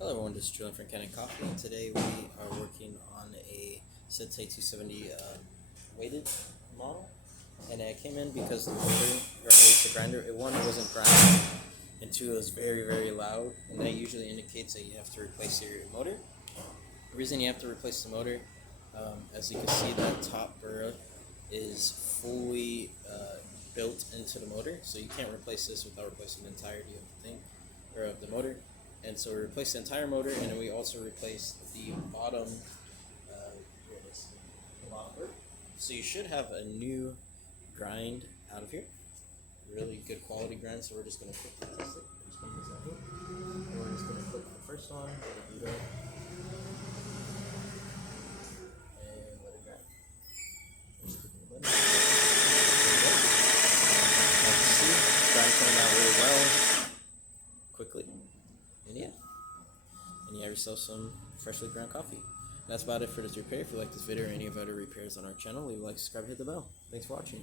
Hello everyone, this is Julian from Kanen Coffee, and today we are working on a Sette 270 weighted model. And it came in because the motor, or at least the grinder, it wasn't grinding, and two, it was very, very loud, and that usually indicates that you have to replace your motor. The reason you have to replace the motor, as you can see, that top burr is fully built into the motor, so you can't replace this without replacing the entirety of the thing, or of the motor. And so we replaced the entire motor, and then we also replaced the bottom, here it is, the bottom burr. So you should have a new grind out of here, really good quality grind. So we're just going to quickly test it. We're just going to use that here. And we're just going to click the first one, let it boot up, and let it grind. Just click the button. As you see, grind coming out really well, quickly. And yeah, and you have yourself some freshly ground coffee. That's about it for this repair. If you like this video or any of our other repairs on our channel, leave a like, subscribe, hit the bell. Thanks for watching.